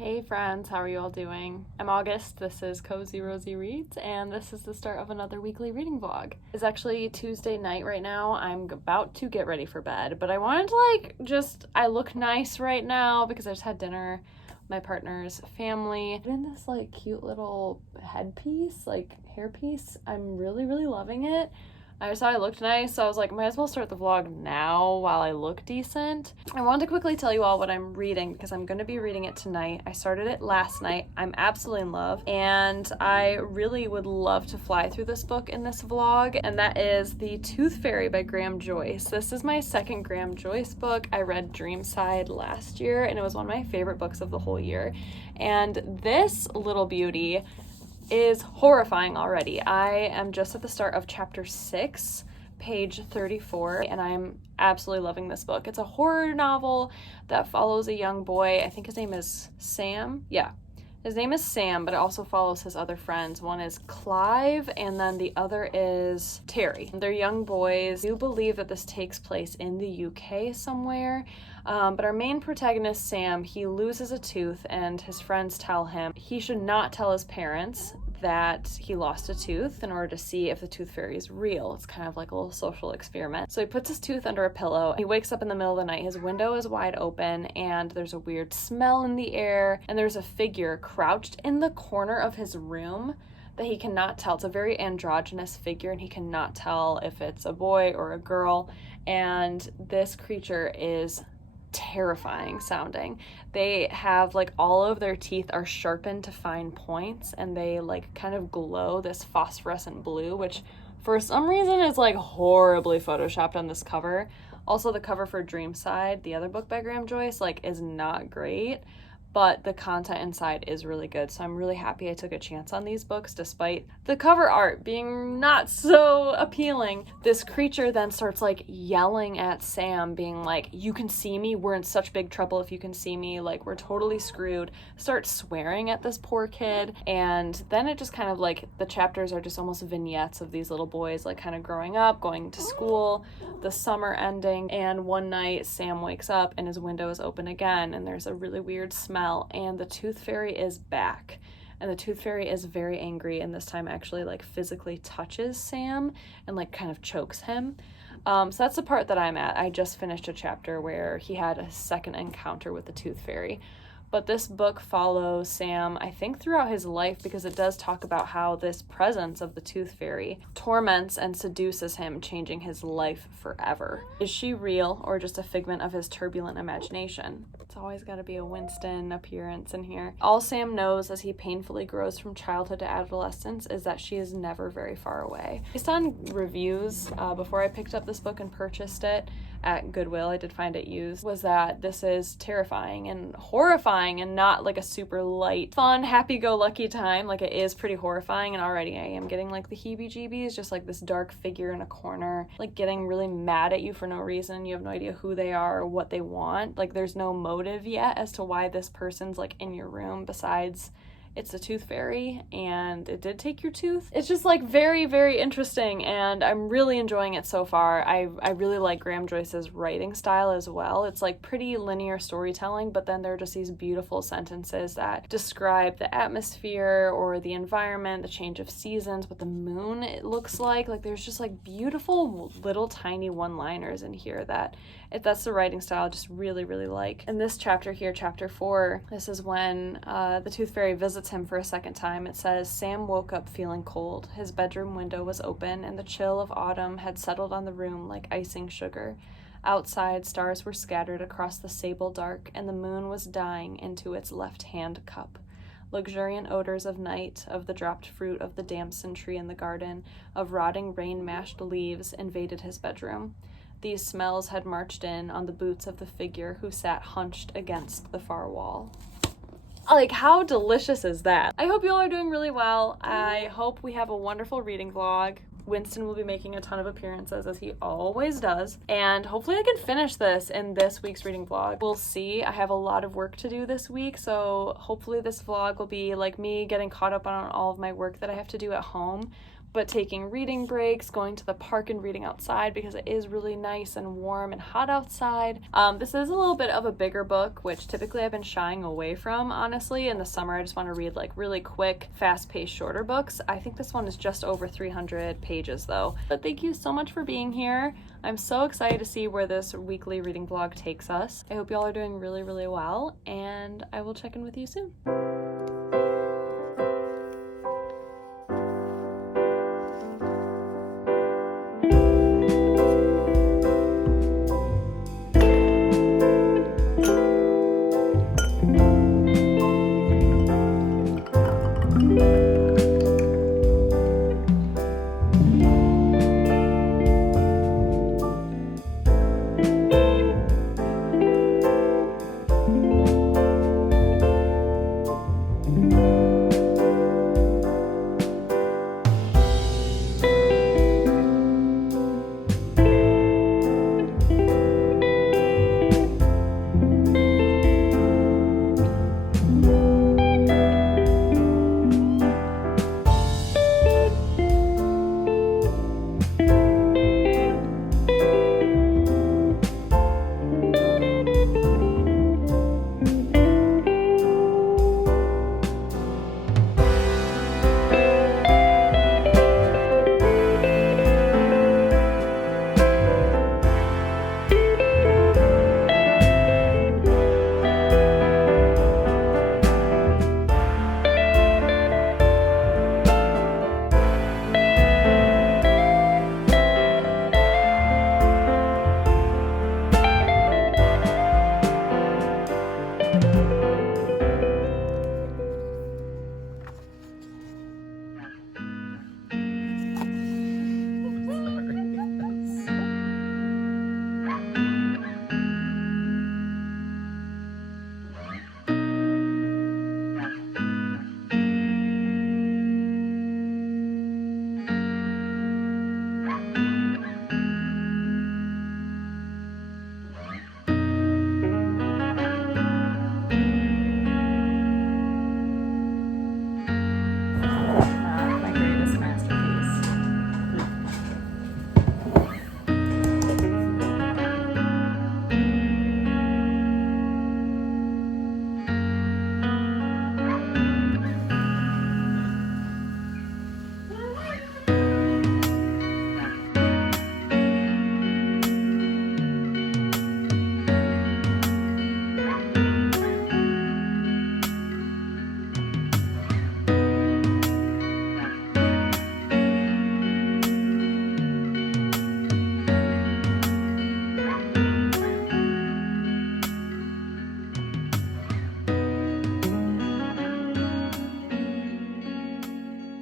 Hey friends, how are you all doing? I'm August, this is Cozy Rosie Reads, and this is the start of another weekly reading vlog. It's actually Tuesday night right now. I'm about to get ready for bed, but I wanted to I look nice right now because I just had dinner with my partner's family. In this cute little headpiece, hairpiece. I'm really loving it. I saw I looked nice, so I was like, might as well start the vlog now while I look decent. I wanted to quickly tell you all what I'm reading because I'm going to be reading it tonight. I started it last night. I'm absolutely in love, and I really would love to fly through this book in this vlog, and that is The Tooth Fairy by Graham Joyce. This is my second Graham Joyce book. I read Dreamside last year, and it was one of my favorite books of the whole year. And this little beauty is horrifying already. I am just at the start of chapter 6, page 34, and I'm absolutely loving this book. It's a horror novel that follows a young boy. I think his name is Sam. Yeah, his name is Sam, but it also follows his other friends. One is Clive, and then the other is Terry. They're young boys. I do believe that this takes place in the UK somewhere. But our main protagonist, Sam, he loses a tooth, and his friends tell him he should not tell his parents that he lost a tooth in order to see if the tooth fairy is real. It's kind of like a little social experiment. So he puts his tooth under a pillow. He wakes up in the middle of the night. His window is wide open, and there's a weird smell in the air, and there's a figure crouched in the corner of his room that he cannot tell. It's a very androgynous figure, and he cannot tell if it's a boy or a girl. And this creature is terrifying sounding. They have all of their teeth are sharpened to fine points, and they kind of glow this phosphorescent blue, which for some reason is horribly photoshopped on this cover. Also, the cover for Dreamside, the other book by Graham Joyce, is not great, but the content inside is really good. So I'm really happy I took a chance on these books despite the cover art being not so appealing. This creature then starts yelling at Sam, being like, "You can see me, we're in such big trouble if you can see me, we're totally screwed." Starts swearing at this poor kid, and then it just kind of the chapters are just almost vignettes of these little boys kind of growing up, going to school, the summer ending, and one night Sam wakes up and his window is open again, and there's a really weird smell, and the tooth fairy is back. And the tooth fairy is very angry, and this time actually physically touches Sam and kind of chokes him. So that's the part that I'm at. I just finished a chapter where he had a second encounter with the tooth fairy. But this book follows Sam, I think, throughout his life, because it does talk about how this presence of the tooth fairy torments and seduces him, changing his life forever. Is she real or just a figment of his turbulent imagination? It's always got to be a Winston appearance in here. All Sam knows as he painfully grows from childhood to adolescence is that she is never very far away. Based on reviews, before I picked up this book and purchased it at Goodwill, I did find it used, was that this is terrifying and horrifying and not a super light, fun, happy-go-lucky time. It is pretty horrifying, and already I am getting the heebie-jeebies, just this dark figure in a corner, getting really mad at you for no reason. You have no idea who they are or what they want. There's no motive yet as to why this person's in your room besides it's a tooth fairy and it did take your tooth. It's just very interesting, and I'm really enjoying it so far. I really like Graham Joyce's writing style as well. It's pretty linear storytelling, but then there are just these beautiful sentences that describe the atmosphere or the environment, the change of seasons, what the moon it looks like. There's just beautiful little tiny one-liners in here that's the writing style I just really like. In this chapter here, chapter 4, this is when the tooth fairy visits him for a second time. It says, Sam woke up feeling cold. His bedroom window was open, and the chill of autumn had settled on the room like icing sugar. Outside, stars were scattered across the sable dark, and the moon was dying into its left-hand cup. Luxuriant odors of night, of the dropped fruit of the damson tree in the garden, of rotting rain-mashed leaves invaded his bedroom. These smells had marched in on the boots of the figure who sat hunched against the far wall. How delicious is that? I hope you all are doing really well. I hope we have a wonderful reading vlog. Winston will be making a ton of appearances, as he always does, and hopefully I can finish this in this week's reading vlog. We'll see. I have a lot of work to do this week, so hopefully this vlog will be me getting caught up on all of my work that I have to do at home, but taking reading breaks, going to the park and reading outside because it is really nice and warm and hot outside. This is a little bit of a bigger book, which typically I've been shying away from, honestly. In the summer, I just want to read like really quick, fast-paced, shorter books. I think this one is just over 300 pages though. But thank you so much for being here. I'm so excited to see where this weekly reading vlog takes us. I hope y'all are doing really, really well, and I will check in with you soon.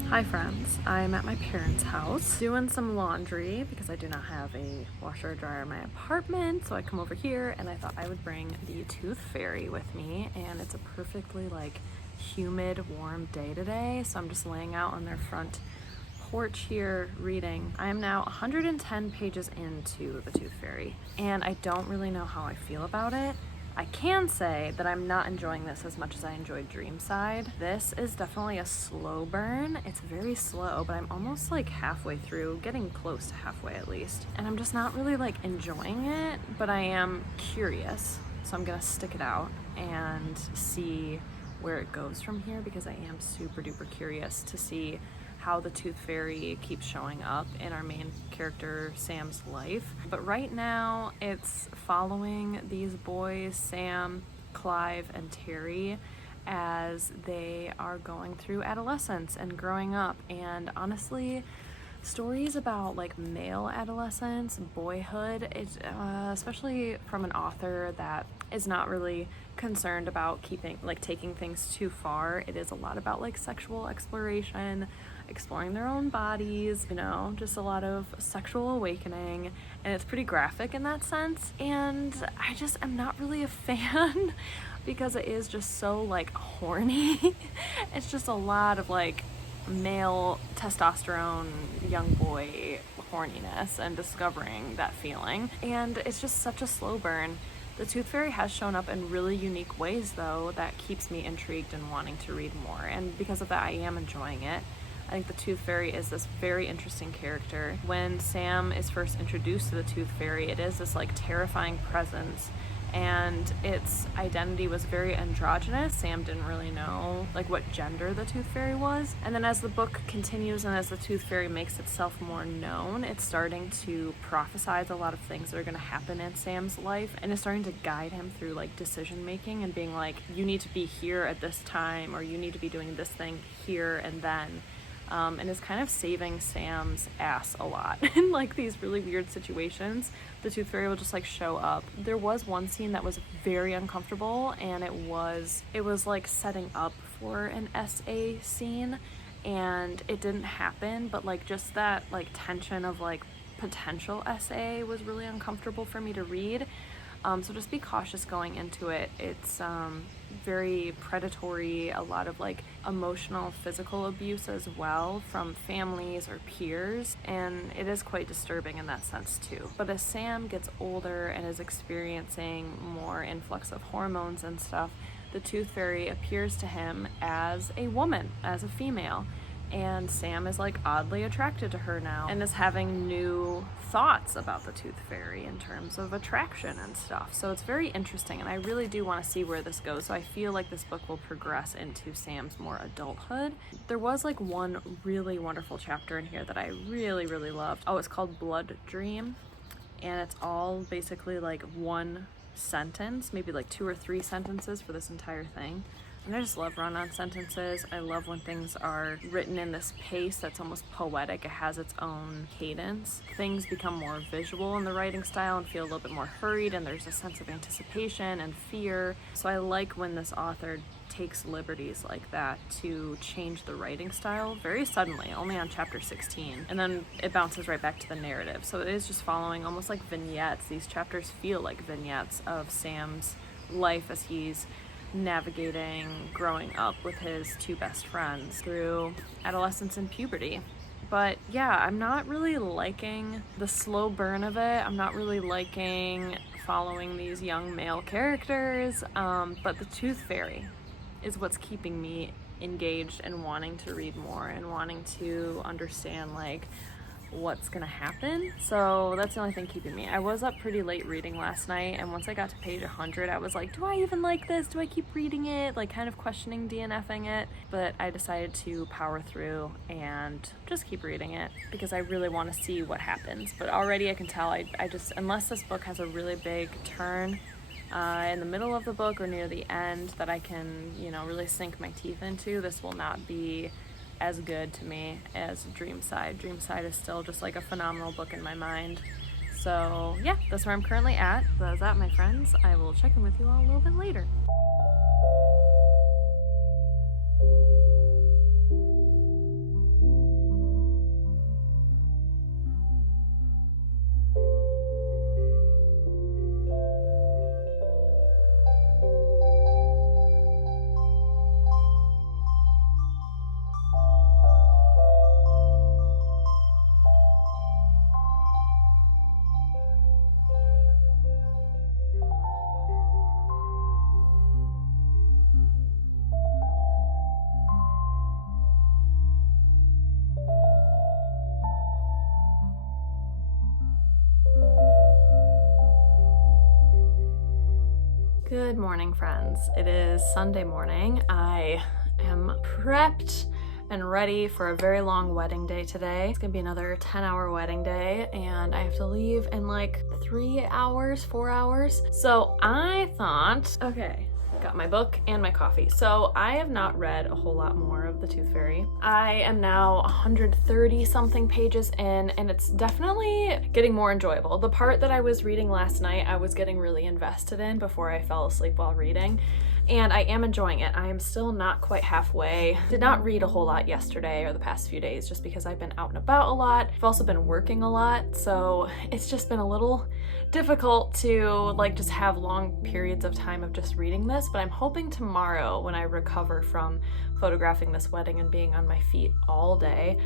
Hi friends, I'm at my parents' house doing some laundry because I do not have a washer or dryer in my apartment, so I come over here and I thought I would bring the Tooth Fairy with me, and it's a perfectly like humid, warm day today, so I'm just laying out on their front porch here reading. I am now 110 pages into the Tooth Fairy and I don't really know how I feel about it. I can say that I'm not enjoying this as much as I enjoyed Dreamside. This is definitely a slow burn. It's very slow, but I'm almost like halfway through, getting close to halfway at least. And I'm just not really like enjoying it, but I am curious. So I'm gonna stick it out and see where it goes from here because I am super duper curious to see how the Tooth Fairy keeps showing up in our main character Sam's life. But right now it's following these boys, Sam, Clive, and Terry, as they are going through adolescence and growing up. And honestly, stories about like male adolescence, boyhood, it's especially from an author that is not really concerned about taking things too far. It is a lot about like sexual exploration, exploring their own bodies, you know, just a lot of sexual awakening, and it's pretty graphic in that sense. And I just am not really a fan because it is just so like horny. It's just a lot of like male testosterone, young boy horniness and discovering that feeling, and it's just such a slow burn. The Tooth Fairy has shown up in really unique ways though that keeps me intrigued and wanting to read more, and because of that I am enjoying it. I think the Tooth Fairy is this very interesting character. When Sam is first introduced to the Tooth Fairy, it is this like terrifying presence, and its identity was very androgynous. Sam didn't really know like what gender the Tooth Fairy was. And then as the book continues and as the Tooth Fairy makes itself more known, it's starting to prophesize a lot of things that are going to happen in Sam's life, and it's starting to guide him through like decision making and being like, you need to be here at this time, or you need to be doing this thing here and then. And is kind of saving Sam's ass a lot in like these really weird situations. The Tooth Fairy will just like show up. There was one scene that was very uncomfortable, and it was like setting up for an SA scene, and it didn't happen, but like just that like tension of like potential SA was really uncomfortable for me to read. So just be cautious going into it. It's very predatory, a lot of like emotional, physical abuse as well from families or peers, and it is quite disturbing in that sense too. But as Sam gets older and is experiencing more influx of hormones and stuff, the Tooth Fairy appears to him as a woman, as a female. And Sam is like oddly attracted to her now and is having new thoughts about the Tooth Fairy in terms of attraction and stuff. So it's very interesting, and I really do want to see where this goes. So I feel like this book will progress into Sam's more adulthood. There was like one really wonderful chapter in here that I really, really loved. Oh, it's called Blood Dream, and it's all basically like one sentence, maybe like 2 or 3 sentences for this entire thing. And I just love run-on sentences. I love when things are written in this pace that's almost poetic. It has its own cadence. Things become more visual in the writing style and feel a little bit more hurried, and there's a sense of anticipation and fear. So I like when this author takes liberties like that to change the writing style very suddenly, only on chapter 16. And then it bounces right back to the narrative. So it is just following almost like vignettes. These chapters feel like vignettes of Sam's life as he's navigating growing up with his 2 best friends through adolescence and puberty. But yeah, I'm not really liking the slow burn of it. I'm not really liking following these young male characters, but the Tooth Fairy is what's keeping me engaged and wanting to read more and wanting to understand like what's gonna happen. So that's the only thing keeping me. I was up pretty late reading last night, and once I got to page 100, I was like, do I even like this? Do I keep reading it? Like kind of questioning DNFing it, but I decided to power through and just keep reading it because I really want to see what happens. But already I can tell I just, unless this book has a really big turn in the middle of the book or near the end that I can, you know, really sink my teeth into, this will not be as good to me as Dreamside. Dreamside is still just like a phenomenal book in my mind. So yeah, that's where I'm currently at. That's that, my friends. I will check in with you all a little bit later. Good morning, friends. It is Sunday morning. I am prepped and ready for a very long wedding day today. It's gonna be another 10-hour wedding day, and I have to leave in like 3 hours, 4 hours. So I thought, okay, got my book and my coffee. So I have not read a whole lot more of The Tooth Fairy. I am now 130 something pages in, and it's definitely getting more enjoyable. The part that I was reading last night, I was getting really invested in before I fell asleep while reading. And I am enjoying it. I am still not quite halfway. Did not read a whole lot yesterday or the past few days just because I've been out and about a lot. I've also been working a lot, so it's just been a little difficult to like just have long periods of time of just reading this, but I'm hoping tomorrow when I recover from photographing this wedding and being on my feet all day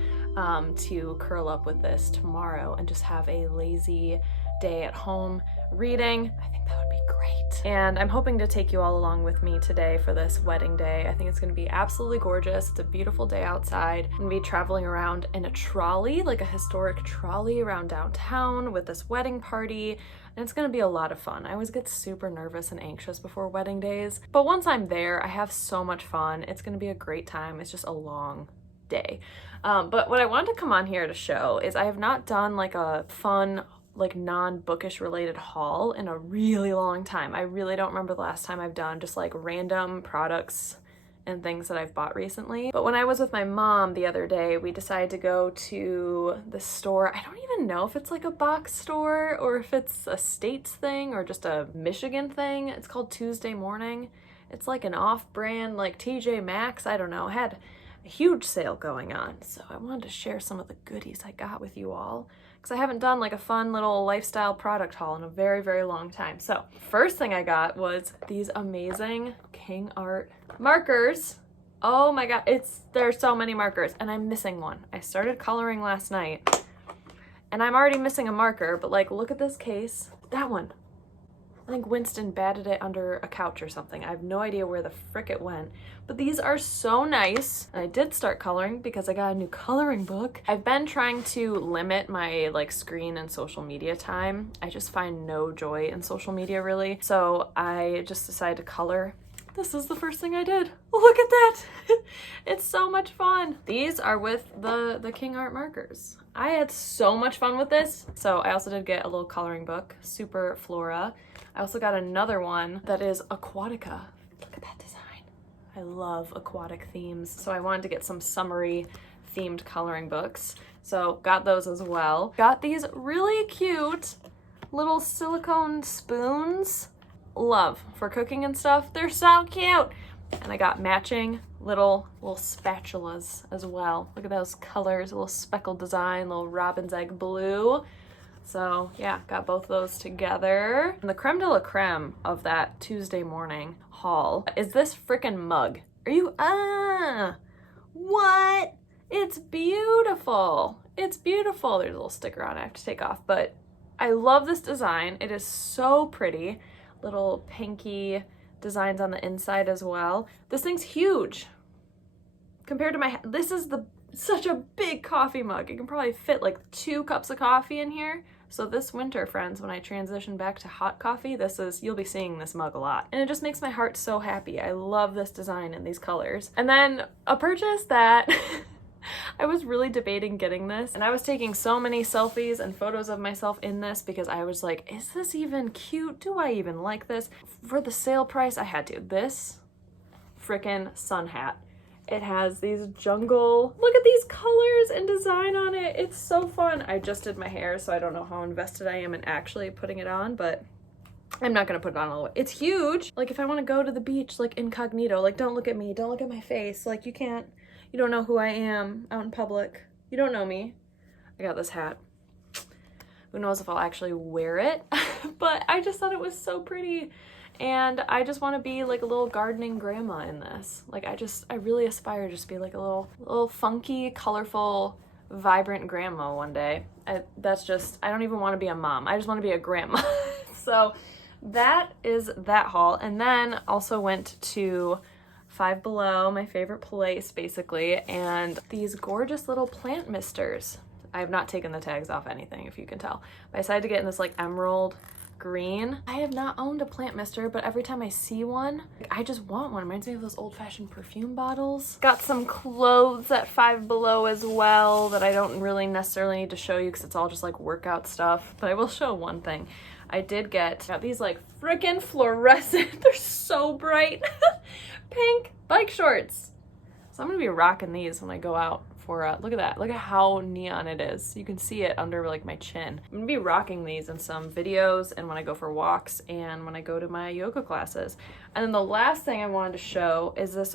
to curl up with this tomorrow and just have a lazy day at home reading. I think that would be great. And I'm hoping to take you all along with me today for this wedding day. I think it's gonna be absolutely gorgeous. It's a beautiful day outside. I'm gonna be traveling around in a trolley, like a historic trolley around downtown with this wedding party. And it's gonna be a lot of fun. I always get super nervous and anxious before wedding days, but once I'm there, I have so much fun. It's gonna be a great time. It's just a long day. But what I wanted to come on here to show is I have not done like a fun, like non-bookish related haul in a really long time. I really don't remember the last time I've done just like random products and things that I've bought recently. But when I was with my mom the other day, we decided to go to the store. I don't even know if it's like a box store or if it's a States thing or just a Michigan thing. It's called Tuesday Morning. It's like an off-brand like TJ Maxx. I don't know. It had a huge sale going on. So I wanted to share some of the goodies I got with you all, because I haven't done like a fun little lifestyle product haul in a very, very long time. So first thing I got was these amazing King Art markers. Oh my god, there's so many markers and I'm missing one. I started coloring last night and I'm already missing a marker, but like look at this case. That one. I think Winston batted it under a couch or something. I have no idea where the frick it went, but these are so nice. And I did start coloring because I got a new coloring book. I've been trying to limit my like screen and social media time. I just find no joy in social media really. So I just decided to color. This is the first thing I did. Look at that. It's so much fun. These are with the King Art markers. I had so much fun with this. So I also did get a little coloring book, Super Flora. I also got another one that is Aquatica. Look at that design. I love aquatic themes. So I wanted to get some summery themed coloring books. So got those as well. Got these really cute little silicone spoons. Love for cooking and stuff. They're so cute. And I got matching little spatulas as well. Look at those colors, a little speckled design, little robin's egg blue. So yeah, got both those together. And the creme de la creme of that Tuesday morning haul is this frickin' mug. Are you, what? It's beautiful. It's beautiful. There's a little sticker on it I have to take off, but I love this design. It is so pretty. Little pinky designs on the inside as well. This thing's huge compared to my, this is such a big coffee mug. It can probably fit like 2 cups of coffee in here. So this winter, friends, when I transition back to hot coffee, you'll be seeing this mug a lot. And it just makes my heart so happy. I love this design and these colors. And then a purchase that I was really debating getting this, and I was taking so many selfies and photos of myself in this because I was like, is this even cute? Do I even like this? For the sale price, I had to. This frickin' sun hat. It has these jungle, look at these colors and design on it. It's so fun. I just did my hair, so I don't know how invested I am in actually putting it on, but I'm not gonna put it on all the way. It's huge. Like if I wanna go to the beach, like incognito, like don't look at me, don't look at my face. Like you don't know who I am out in public. You don't know me. I got this hat. Who knows if I'll actually wear it, but I just thought it was so pretty. And I just want to be like a little gardening grandma in this. Like I really aspire to just be like a little funky, colorful, vibrant grandma one day. I don't even want to be a mom. I just want to be a grandma. So that is that haul. And then also went to Five Below, my favorite place basically, and these gorgeous little plant misters. I have not taken the tags off anything, if you can tell. But I decided to get in this like emerald green. I have not owned a plant mister, but every time I see one, I just want one. It reminds me of those old-fashioned perfume bottles. Got some clothes at Five Below as well that I don't really necessarily need to show you because it's all just like workout stuff, but I will show one thing. I did got these like freaking fluorescent, they're so bright, pink bike shorts. So I'm gonna be rocking these when I go out for, look at that. Look at how neon it is. You can see it under like my chin. I'm gonna be rocking these in some videos and when I go for walks and when I go to my yoga classes. And then the last thing I wanted to show is this.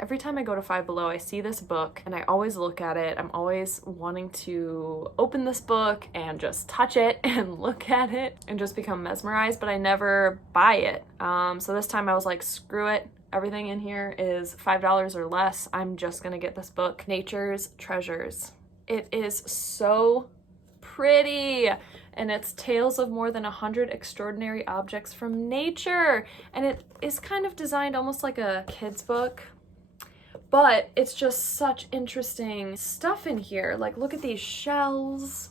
Every time I go to Five Below, I see this book and I always look at it. I'm always wanting to open this book and just touch it and look at it and just become mesmerized, but I never buy it. So this time I was like, screw it. Everything in here is $5 or less. I'm just gonna get this book, Nature's Treasures. It is so pretty. And it's tales of more than 100 extraordinary objects from nature. And it is kind of designed almost like a kid's book. But it's just such interesting stuff in here. Like, look at these shells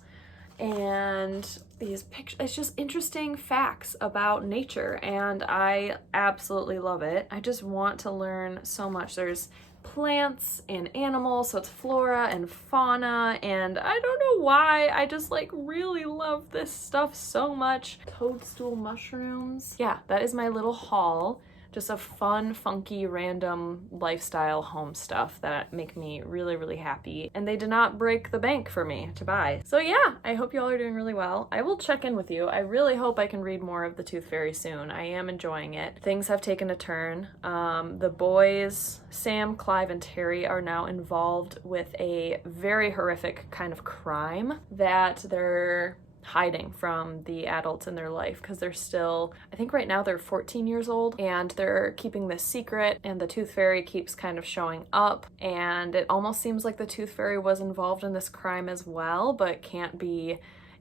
and these pictures. It's just interesting facts about nature, and I absolutely love it. I just want to learn so much. There's plants and animals, so it's flora and fauna, and I don't know why, I just like really love this stuff so much. Toadstool mushrooms. Yeah, that is my little haul. Just a fun, funky, random lifestyle home stuff that make me really, really happy. And they did not break the bank for me to buy. So yeah, I hope you all are doing really well. I will check in with you. I really hope I can read more of The Tooth Fairy soon. I am enjoying it. Things have taken a turn. The boys, Sam, Clive, and Terry, are now involved with a very horrific kind of crime that they're hiding from the adults in their life, because they're still, I think right now they're 14 years old, and they're keeping this secret, and the Tooth Fairy keeps kind of showing up, and it almost seems like the Tooth Fairy was involved in this crime as well, but can't be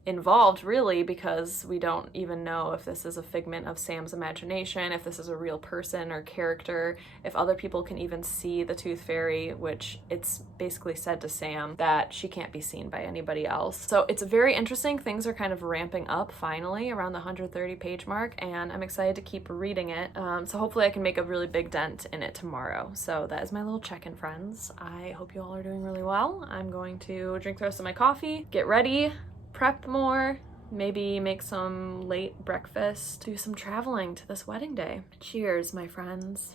involved really, because we don't even know if this is a figment of Sam's imagination, if this is a real person or character, if other people can even see the Tooth Fairy, which it's basically said to Sam that she can't be seen by anybody else. So it's very interesting. Things are kind of ramping up finally around the 130 page mark, and I'm excited to keep reading it. So hopefully I can make a really big dent in it tomorrow. So that is my little check-in, friends. I hope you all are doing really well. I'm going to drink the rest of my coffee, get ready, prep more, maybe make some late breakfast, do some traveling to this wedding day. Cheers, my friends.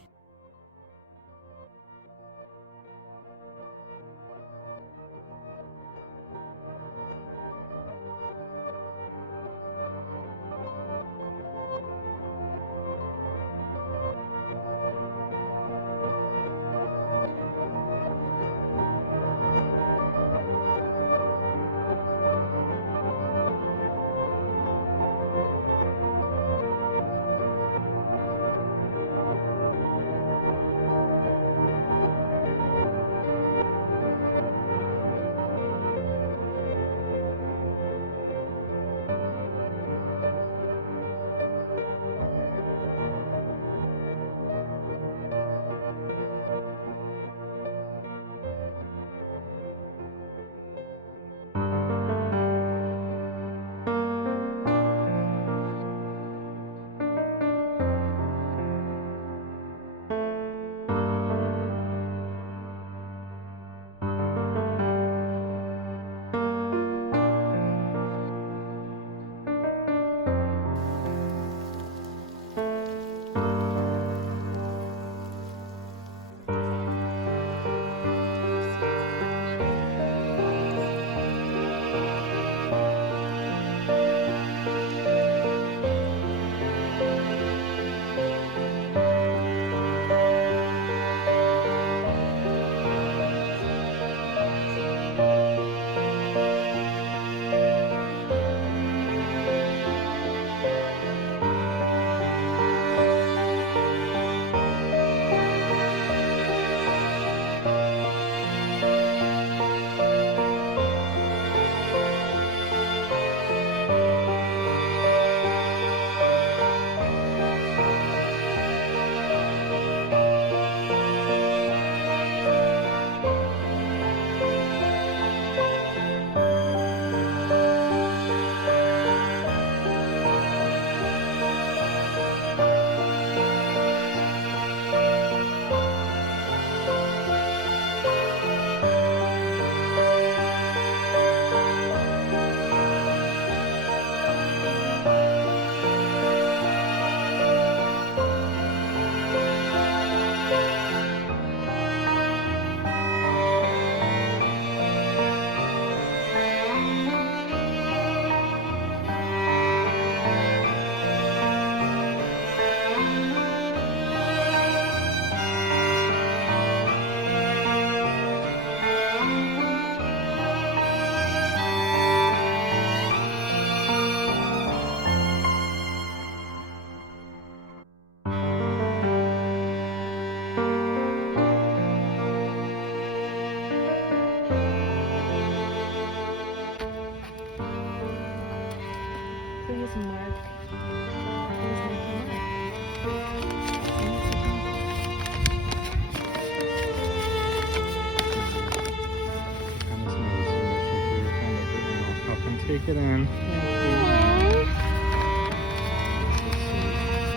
Take it in.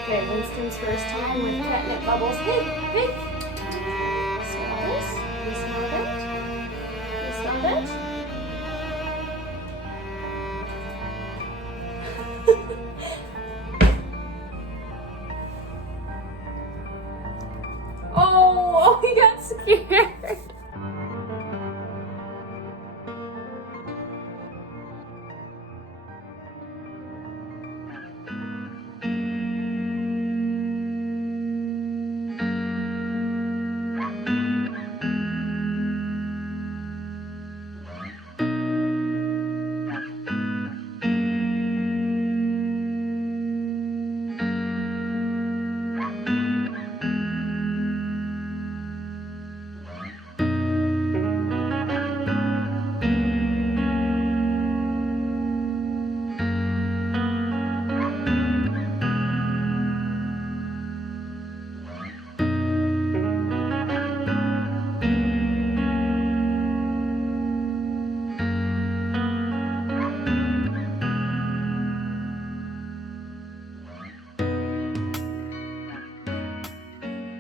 Okay, Winston's first time with catnip bubbles. Hey, hey! Smell this? You smell that? You smell that? Oh, he got scared.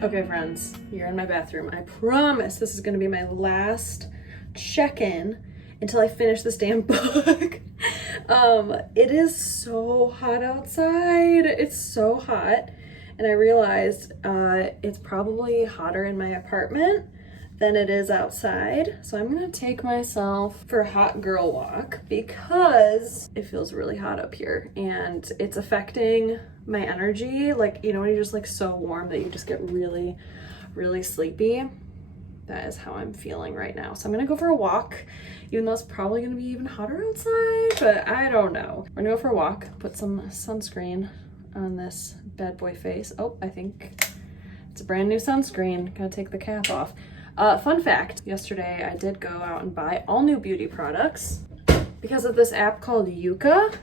Okay, friends, you're in my bathroom. I promise this is gonna be my last check-in until I finish this damn book. It is so hot outside. It's so hot. And I realized it's probably hotter in my apartment than it is outside. So I'm gonna take myself for a hot girl walk because it feels really hot up here and it's affecting my energy. Like, you know, when you're just like so warm that you just get really, really sleepy. That is how I'm feeling right now. So I'm gonna go for a walk, even though it's probably gonna be even hotter outside, but I don't know. We're gonna go for a walk, put some sunscreen on this bad boy face. Oh, I think it's a brand new sunscreen. Gotta take the cap off. Fun fact, yesterday I did go out and buy all new beauty products because of this app called Yuka.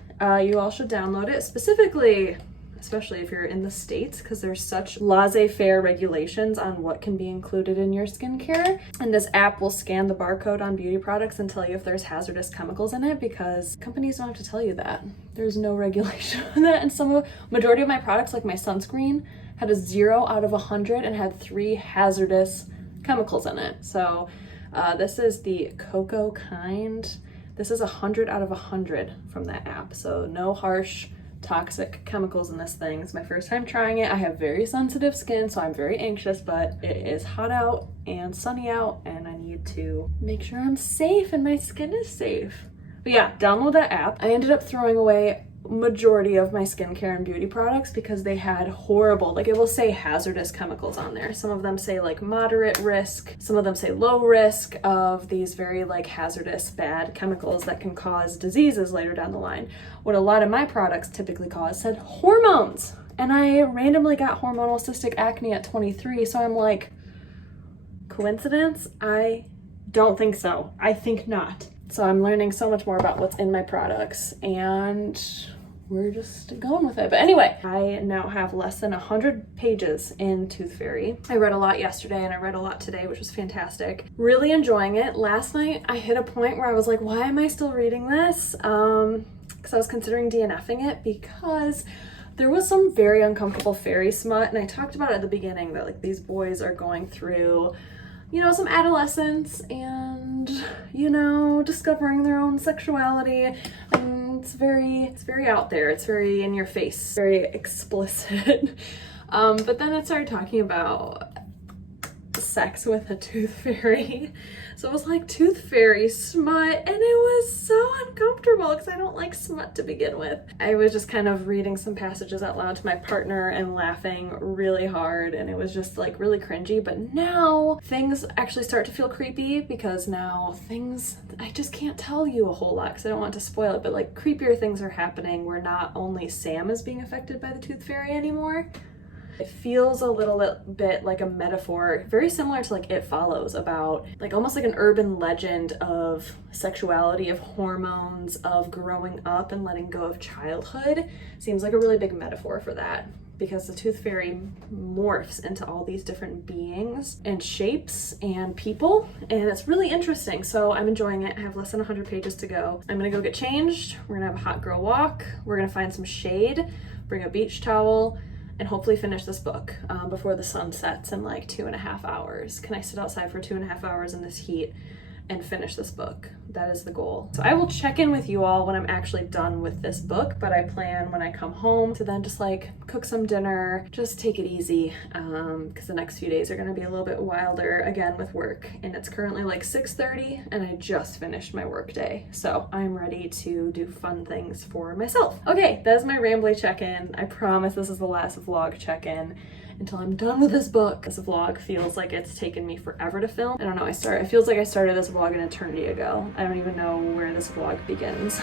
You all should download it, especially if you're in the States, because there's such laissez-faire regulations on what can be included in your skincare. And this app will scan the barcode on beauty products and tell you if there's hazardous chemicals in it, because companies don't have to tell you that. There's no regulation on that. And majority of my products, like my sunscreen, had a 0 out of 100 and had 3 hazardous chemicals in it. So this is the cocoa kind. This is 100 out of 100 from that app. So no harsh toxic chemicals in this thing. It's my first time trying it. I have very sensitive skin, so I'm very anxious, but it is hot out and sunny out and I need to make sure I'm safe and my skin is safe. But yeah, download that app. I ended up throwing away majority of my skincare and beauty products because they had horrible, like it will say hazardous chemicals on there. Some of them say like moderate risk, some of them say low risk of these very like hazardous bad chemicals that can cause diseases later down the line. What a lot of my products typically cause said hormones. And I randomly got hormonal cystic acne at 23, so I'm like, coincidence? I don't think so. I think not. So I'm learning so much more about what's in my products and we're just going with it. But anyway, I now have less than 100 pages in Tooth Fairy. I read a lot yesterday and I read a lot today, which was fantastic. Really enjoying it. Last night I hit a point where I was like, why am I still reading this? Because I was considering DNFing it because there was some very uncomfortable fairy smut, and I talked about it at the beginning that like these boys are going through, you know, some adolescence and, you know, discovering their own sexuality. And it's very out there. It's very in your face, very explicit. But then it started talking about sex with a tooth fairy. So it was like tooth fairy smut, and it was so uncomfortable because I don't like smut to begin with. I was just kind of reading some passages out loud to my partner and laughing really hard, and it was just like really cringy. But now things actually start to feel creepy because now things, I just can't tell you a whole lot because I don't want to spoil it, but like creepier things are happening where not only Sam is being affected by the tooth fairy anymore. It feels a little bit like a metaphor, very similar to like It Follows, about like almost like an urban legend of sexuality, of hormones, of growing up and letting go of childhood. Seems like a really big metaphor for that. because the tooth fairy morphs into all these different beings and shapes and people, and it's really interesting. So I'm enjoying it. I have less than 100 pages to go. I'm gonna go get changed. We're gonna have a hot girl walk. We're gonna find some shade, bring a beach towel, and hopefully finish this book before the sun sets in like 2.5 hours. Can I sit outside for 2.5 hours in this heat and finish this book? That is the goal. So I will check in with you all when I'm actually done with this book, but I plan when I come home to then just like cook some dinner, just take it easy, because the next few days are gonna be a little bit wilder again with work. And it's currently like 6:30 and I just finished my work day. So I'm ready to do fun things for myself. Okay, that is my rambly check-in. I promise this is the last vlog check-in until I'm done with this book. This vlog feels like it's taken me forever to film. I don't know, it feels like I started this vlog an eternity ago. I don't even know where this vlog begins.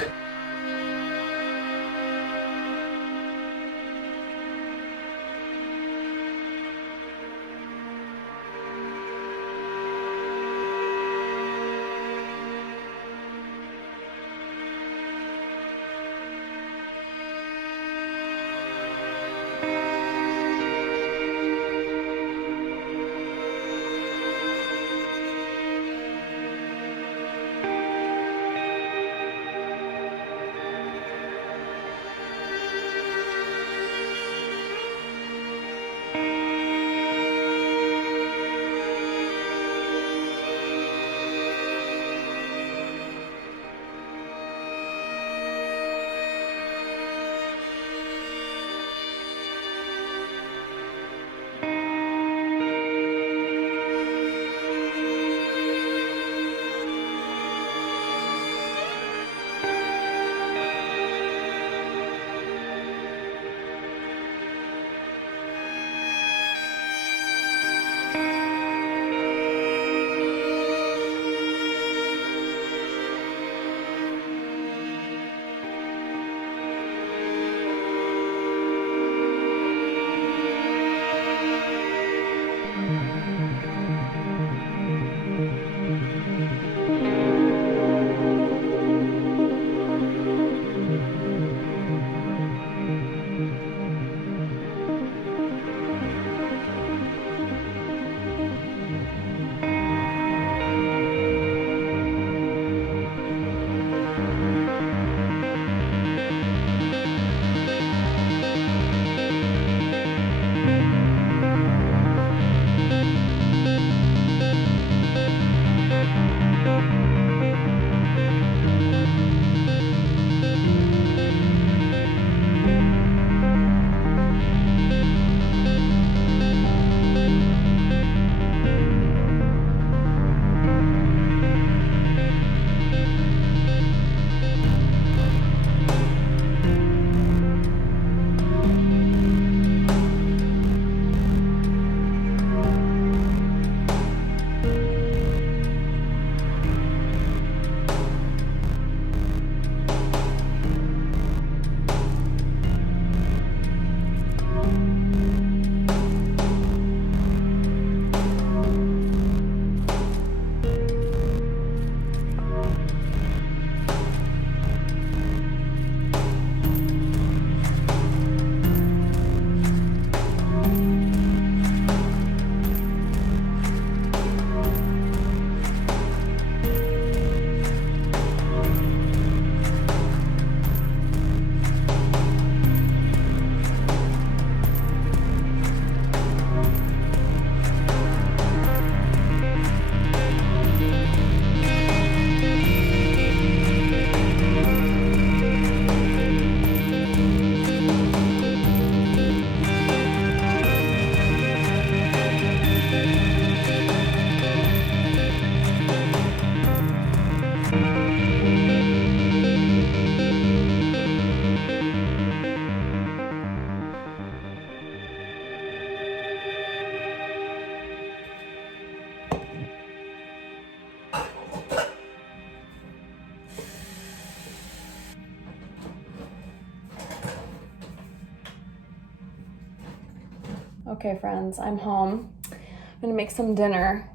Okay, friends, I'm home. I'm gonna make some dinner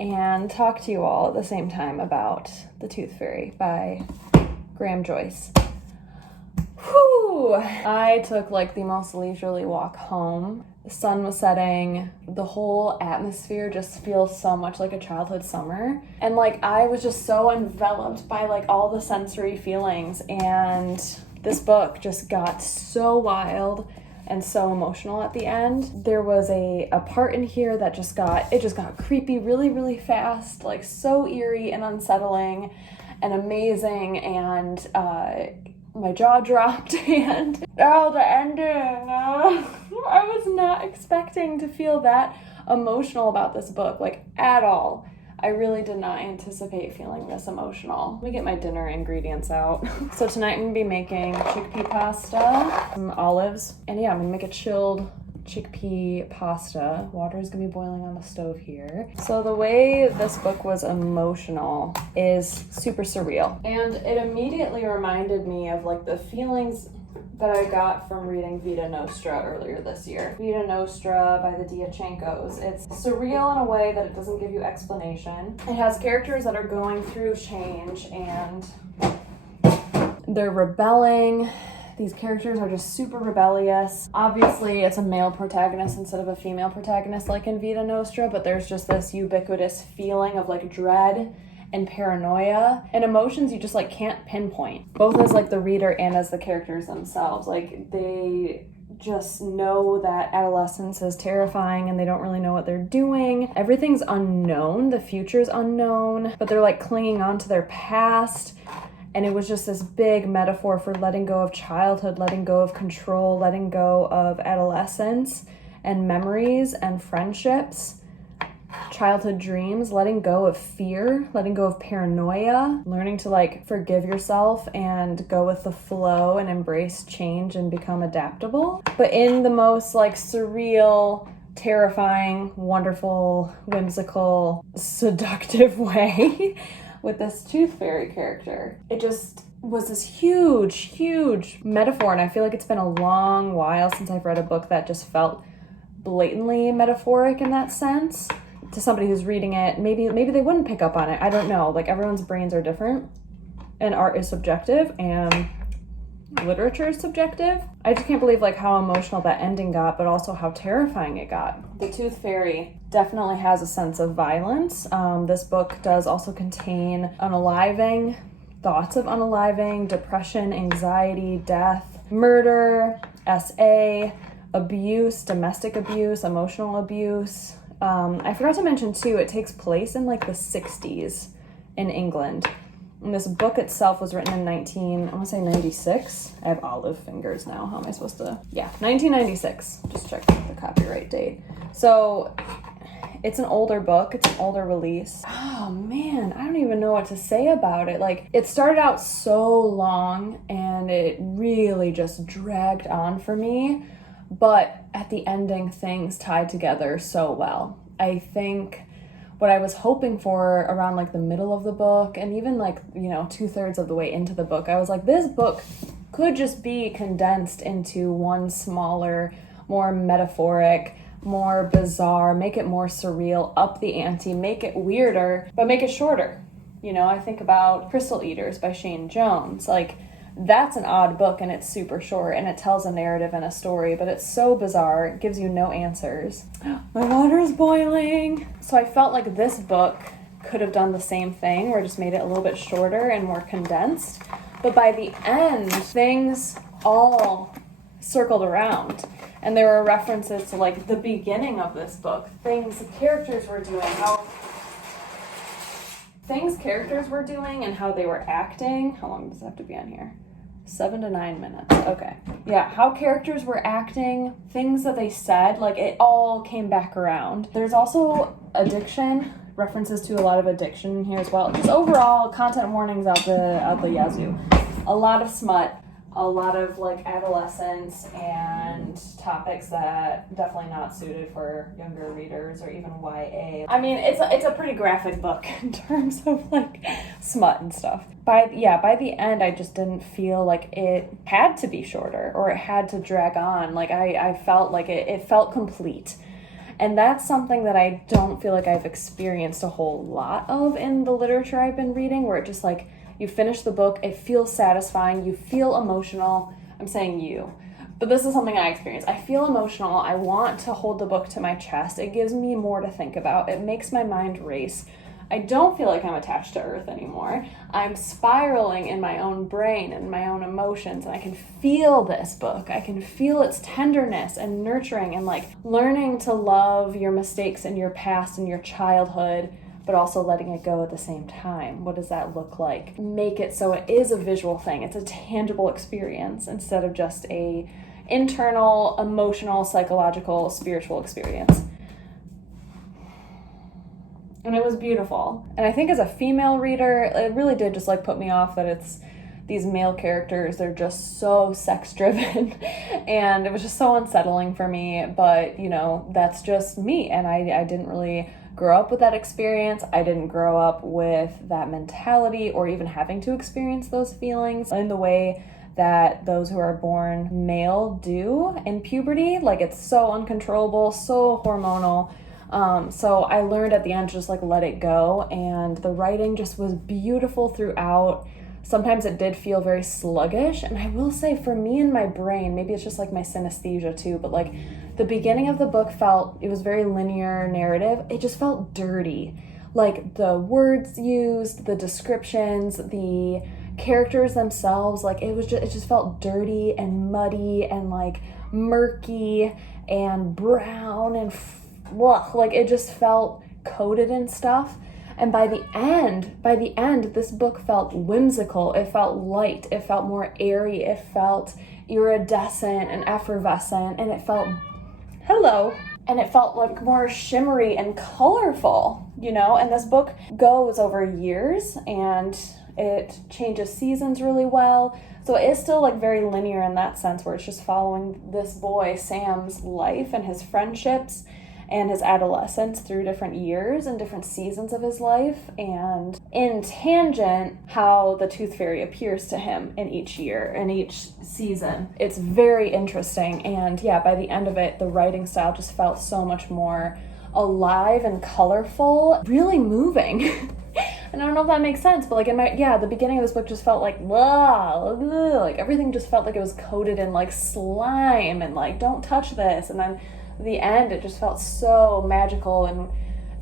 and talk to you all at the same time about The Tooth Fairy by Joyce. Whew! I took like the most leisurely walk home. The sun was setting. The whole atmosphere just feels so much like a childhood summer. And like I was just so enveloped by like all the sensory feelings, and this book just got so wild and so emotional at the end. There was a part in here that just got creepy really, really fast, like so eerie and unsettling and amazing, and my jaw dropped, and the ending. I was not expecting to feel that emotional about this book, like at all. I really did not anticipate feeling this emotional. Let me get my dinner ingredients out. So tonight I'm gonna be making chickpea pasta, some olives, and yeah, I'm gonna make a chilled chickpea pasta. Water is gonna be boiling on the stove here. So the way this book was emotional is super surreal. And it immediately reminded me of like the feelings that I got from reading Vita Nostra earlier this year. Vita Nostra by the Diachenkos. It's surreal in a way that it doesn't give you explanation. It has characters that are going through change and they're rebelling. These characters are just super rebellious. Obviously, it's a male protagonist instead of a female protagonist like in Vita Nostra, but there's just this ubiquitous feeling of like dread and paranoia and emotions you just like can't pinpoint, both as like the reader and as the characters themselves. Like they just know that adolescence is terrifying and they don't really know what they're doing. Everything's unknown, the future's unknown, but they're like clinging on to their past. And it was just this big metaphor for letting go of childhood, letting go of control, letting go of adolescence and memories and friendships, childhood dreams, letting go of fear, letting go of paranoia, learning to like forgive yourself and go with the flow and embrace change and become adaptable. But in the most like surreal, terrifying, wonderful, whimsical, seductive way. With this tooth fairy character. It just was this huge metaphor, and I feel like it's been a long while since I've read a book that just felt blatantly metaphoric in that sense. To somebody who's reading it, maybe they wouldn't pick up on it. I don't know. Like everyone's brains are different, and art is subjective, and literature is subjective. I just can't believe like how emotional that ending got, but also how terrifying it got. The Tooth Fairy definitely has a sense of violence. This book does also contain unaliving, thoughts of unaliving, depression, anxiety, death, murder, SA, abuse, domestic abuse, emotional abuse. I forgot to mention too, it takes place in like the 60s in England. And this book itself was written in 96. I have olive fingers now. How am I supposed to? Yeah, 1996. Just check the copyright date. So it's an older book. It's an older release. Oh man, I don't even know what to say about it. Like it started out so long and it really just dragged on for me. But at the ending, things tied together so well. I think what I was hoping for around like the middle of the book and even like, 2/3 of the way into the book, I was like, this book could just be condensed into one smaller, more metaphoric, more bizarre, make it more surreal, up the ante, make it weirder, but make it shorter. I think about Crystal Eaters by Shane Jones. Like, that's an odd book and it's super short and it tells a narrative and a story, but it's so bizarre, it gives you no answers. My water's boiling. So I felt like this book could have done the same thing, where it just made it a little bit shorter and more condensed. But by the end, things all circled around. And there were references to like the beginning of this book, things the characters were doing, and how they were acting. How long does it have to be on here? 7 to 9 minutes. Okay. Yeah, how characters were acting, things that they said, like it all came back around. There's also addiction, references to a lot of addiction in here as well. Just overall, content warnings out the yazoo. A lot of smut, a lot of like adolescence and topics that definitely not suited for younger readers or even YA. I mean, it's a pretty graphic book in terms of like smut and stuff. By the end, I just didn't feel like it had to be shorter or it had to drag on. Like I felt like it felt complete. And that's something that I don't feel like I've experienced a whole lot of in the literature I've been reading, where it just like, you finish the book, it feels satisfying, you feel emotional, I'm saying you. But this is something I experience. I feel emotional. I want to hold the book to my chest. It gives me more to think about. It makes my mind race. I don't feel like I'm attached to Earth anymore. I'm spiraling in my own brain and my own emotions, and I can feel this book. I can feel its tenderness and nurturing and like learning to love your mistakes and your past and your childhood, but also letting it go at the same time. What does that look like? Make it so it is a visual thing. It's a tangible experience instead of just a internal, emotional, psychological, spiritual experience. And it was beautiful. And I think as a female reader, it really did just like put me off that it's these male characters, they're just so sex driven and it was just so unsettling for me. But you know, that's just me, and I didn't really grow up with that experience. I didn't grow up with that mentality or even having to experience those feelings in the way that those who are born male do in puberty. Like, it's so uncontrollable, so hormonal. So I learned at the end to just like let it go, and the writing just was beautiful throughout. Sometimes it did feel very sluggish, and I will say for me in my brain, maybe it's just like my synesthesia too, but like the beginning of the book it was very linear narrative. It just felt dirty. Like the words used, the descriptions, the characters themselves, like it just felt dirty and muddy and like murky and brown and like it just felt coated in stuff. And by the end, this book felt whimsical. It felt light. It felt more airy. It felt iridescent and effervescent. And it felt, and it felt like more shimmery and colorful, you know? And this book goes over years and it changes seasons really well. So it is still like very linear in that sense, where it's just following this boy, Sam's life and his friendships and his adolescence through different years and different seasons of his life, and in tangent, how the Tooth Fairy appears to him in each year, in each season. It's very interesting, and yeah, by the end of it, the writing style just felt so much more alive and colorful, really moving. And I don't know if that makes sense, but like the beginning of this book just felt like, like everything just felt like it was coated in like slime and like, don't touch this. And then the end, it just felt so magical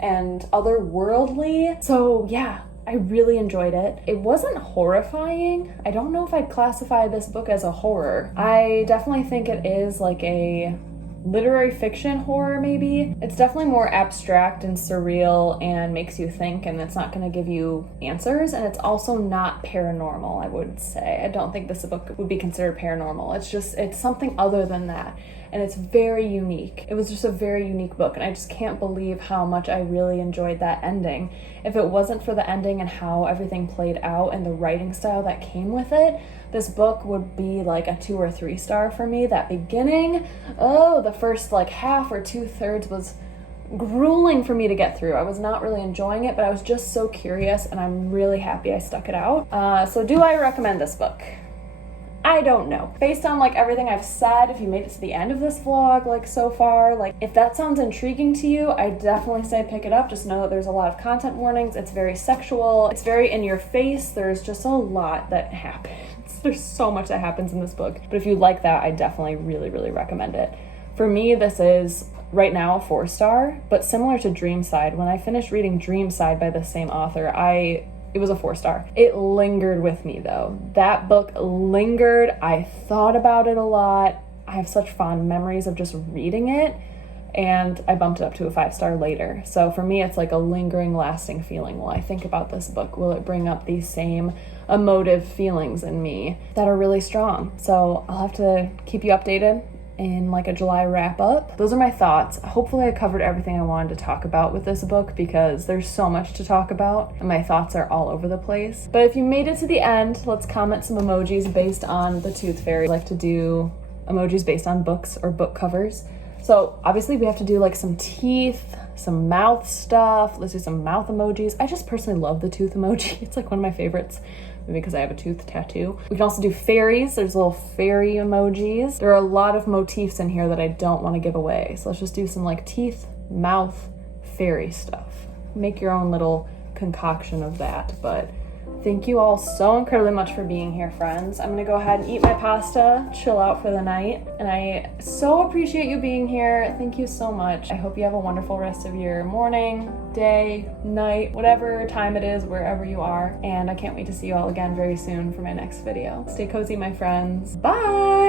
and otherworldly. So yeah, I really enjoyed it. It wasn't horrifying. I don't know if I'd classify this book as a horror. I definitely think it is like a literary fiction horror, maybe. It's definitely more abstract and surreal and makes you think, and it's not going to give you answers, and it's also not paranormal, I would say. I don't think this book would be considered paranormal. It's something other than that, and it's very unique. It was just a very unique book, and I just can't believe how much I really enjoyed that ending. If it wasn't for the ending and how everything played out and the writing style that came with it, this book would be like a 2 or 3 star for me. That beginning, the first like half or 2/3 was grueling for me to get through. I was not really enjoying it, but I was just so curious, and I'm really happy I stuck it out. So do I recommend this book? I don't know. Based on like everything I've said, if you made it to the end of this vlog, like so far, like if that sounds intriguing to you, I definitely say pick it up. Just know that there's a lot of content warnings. It's very sexual. It's very in your face. There's just a lot that happens. There's so much that happens in this book. But if you like that, I definitely really, really recommend it. For me, this is right now a 4-star, but similar to Dreamside. When I finished reading Dreamside by the same author, it was a 4-star. It lingered with me though. That book lingered. I thought about it a lot. I have such fond memories of just reading it, and I bumped it up to a 5-star later. So for me, it's like a lingering, lasting feeling. Will I think about this book? Will it bring up these same emotive feelings in me that are really strong? So I'll have to keep you updated in like a July wrap up. Those are my thoughts. Hopefully I covered everything I wanted to talk about with this book, because there's so much to talk about and my thoughts are all over the place. But if you made it to the end, let's comment some emojis based on the Tooth Fairy. I like to do emojis based on books or book covers. So obviously we have to do like some teeth, some mouth stuff. Let's do some mouth emojis. I just personally love the tooth emoji. It's like one of my favorites, maybe because I have a tooth tattoo. We can also do fairies. There's little fairy emojis. There are a lot of motifs in here that I don't want to give away. So let's just do some like teeth, mouth, fairy stuff. Make your own little concoction of that. But Thank you all so incredibly much for being here, friends. I'm gonna go ahead and eat my pasta, chill out for the night, and I so appreciate you being here. Thank you so much. I hope you have a wonderful rest of your morning, day, night, whatever time it is, wherever you are, and I can't wait to see you all again very soon for my next video. Stay cozy, my friends. Bye!